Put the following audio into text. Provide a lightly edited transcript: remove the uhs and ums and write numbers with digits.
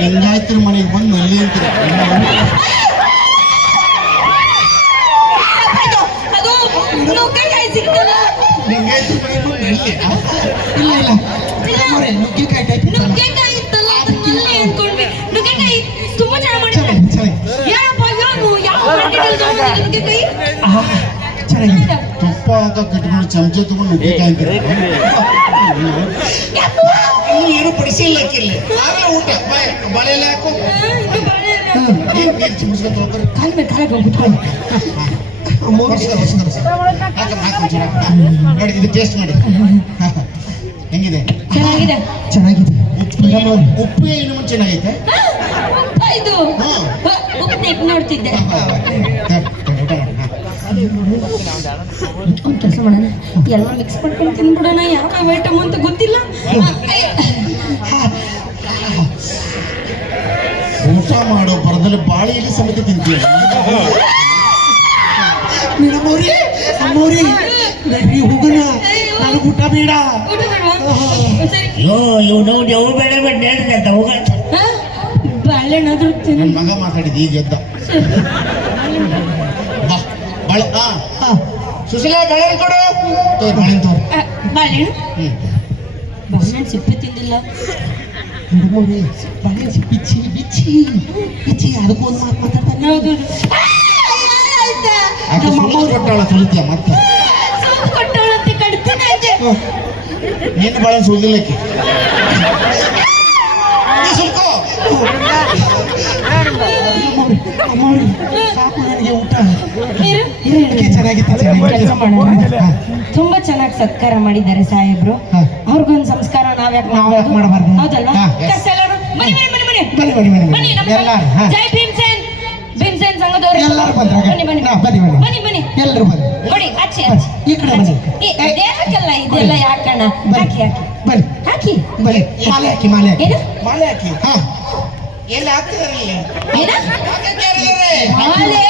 ಲಿಂಗಾಯತರ ಮನೆಗೆ ಬಂದು ನಲ್ಲಿ ಅಂತೀರ. ಅದು ನುಗ್ಗೆಕಾಯಿ ಸಿಗ್ತಲ್ಲ. ಲಿಂಗಾಯತರ ಮನೆಗೆ ಬಂದು ನಲ್ಲಿ. ಇಲ್ಲ ಇಲ್ಲ ನಮ್ಮವ್ರೆ, ನುಗ್ಗೆಕಾಯಿ ಟೈಪ್ ನುಗ್ಗೆಕಾಯಿ ಇತ್ತಲ್ಲ ಅದನ್ನಲ್ಲಿ ಅನ್ಕೊಂಡ್ವಿ. ನುಗ್ಗೆಕಾಯಿ ತುಂಬಾ ಚೆನ್ನಾಗಿ ಮಾಡಿದ್ದಾರೆ. ಯಾರಪ್ಪ ಯಾರು ಯಾವ ಮಾರ್ಕೆಟಲ್ಲಿ ತಗೊಂಡಿದ್ದು ನುಗ್ಗೆಕಾಯಿ? ಚೆನ್ನಾಗಿದೆ. ತುಪ್ಪ ಹಾಕ ಕಟ್ಕೊಂಡು ಚಮಚ ತಗೊಂಡು ನುಗ್ಗೆಕಾಯಿ ಅಂತೀರ. ಏನು ಪಡಿಸಿಲ್ಲ ಇಲ್ಲಿ ಆಗಲೇ ಊಟ ಬಳೆಲ್ಲ ಹಾಕು ನೀರು ಚಿಮ್ಮಿಸ್ಕೊಂಡು ಹೋಗ್ತಾರೆ. ಕಾಲ ಮೇಲೆ ಕಾಲ ಕುತ್ಕೊಂಡು ನೋಡಿ ಇದು ಟೇಸ್ಟ್ ಮಾಡಿ ಹೆಂಗಿದೆ? ಚೆನ್ನಾಗಿದೆ. ಚೆನ್ನಾಗಿದೆ. ಉಪ್ಪು ಇನ್ನು ಮುಂಚೆ ಚೆನ್ನಾಗೈತೆ. ಇದು ಉಪ್ಪು ನೆಟ್ ನೋಡ್ತಿದ್ದೆ. ಇಟ್ಕೊಂಡು ಕೆಲಸ ಮಾಡೋಣ, ಎಲ್ಲ ಮಿಕ್ಸ್ ಮಾಡ್ಕೊಂಡು ತಿನ್ಬಿಡೋಣ. ಯಾವ ಐಟಮ್ ಅಂತ ಗೊತ್ತಿಲ್ಲ. ಊಟ ಮಾಡೋ ಬರದಲ್ಲಿ ಬಾಳೆ ಇಲ್ಲಿ ಸಮೇತ ತಿಂತೀಯ. ಹೋಗೋಣ, ನನಗೆ ಊಟ ಬೇಡ. ಇವ್ ನೋಡಿ ಅವು ಬೇಡ ಬೇಡ ಹೇಳ್ದಂತ ಹೋಗ. ಬಾಳೆನಾದ್ರೂ ನನ್ನ ಮಗ ಮಾತಾಡಿದ ಈಗ ಎದ್ದ. ಸುಶೀಲಾ ಬಾಳೆಹಣ್ಣು ಕೊಡು. ಬಾಳೆಹಣ್ಣು ತೋರು. ಬಾಳೆಹಣ್ಣು ಬಾಳೆಹಣ್ಣು ಸಿಪ್ಪೆ ತಿಂದಿಲ್ಲ. ಬಾಳೆಹಣ್ಣು ಬಿಚ್ಚಿ ಬಿಚ್ಚಿ ಬಿಚ್ಚಿ ಅದಕ್ಕೂ ಒಂದು ಮಾತು ಮಾತಾಡ್ತಾನೆ. ಹೌದು ಕೊಟ್ಟಾಳ ಸುಲಿತೀಯ ಮತ್ತೆ ಕೊಟ್ಟವಳಂತೆ ಕಡ್ತೀನಿ. ನೀನು ಬಾಳೆಹಣ್ಣು ಸುಲಿದಿಲ್ಲಕ್ಕೆ ಸಾಕು ನನಗೆ ಊಟ. ಕೆಲಸ ಮಾಡೋಣ. ತುಂಬಾ ಚೆನ್ನಾಗಿ ಸತ್ಕಾರ ಮಾಡಿದ್ದಾರೆ ಸಾಹೇಬ್ರು. ಅವ್ರಿಗೊಂದು ಸಂಸ್ಕಾರ ನಾವ್ಯಾಕೆ ಮಾಡಬಾರ್ದು? ಹೌದಲ್ಲ? ಬನ್ನಿ ಬನ್ನಿ ಬನ್ನಿ ಬನ್ನಿ ಬನ್ನಿ ಬನ್ನಿ ಬನ್ನಿ ಬನ್ನಿ. ಎಲ್ಲಾರು ಜೈ ಭೀಮ್ಸೇನ್ ಭೀಮ್ಸೇನ್ ಸಂಘದವರು ಎಲ್ಲರೂ ಬಂದ್ರ. ಬನ್ನಿ ಬನ್ನಿ ಬನ್ನಿ ಬನ್ನಿ ಬನ್ನಿ ಬನ್ನಿ ಎಲ್ಲರೂ ಬನ್ನಿ. ಕೊಡಿ ಆಚೆ ಈ ಕಡೆ ಬನ್ನಿ. ದೇಹಕ್ಕೆಲ್ಲ ಇದೆಲ್ಲ ಯಾಕಣ್ಣ? ಹಾಕಿ ಹಾಕಿ ಬನ್ನಿ ಹಾಕಿ ಬನ್ನಿ. ಮಾಲೆ ಹಾಕಿ ಮಾಲೆ ಹಾಕಿ ಏನು ಮಾಲೆ ಹಾಕಿ. ಹಾ ಎಲ್ಲಿ ಹಾಕ್ತಿದಾರೆ? ಏನ ಮಾಲೆ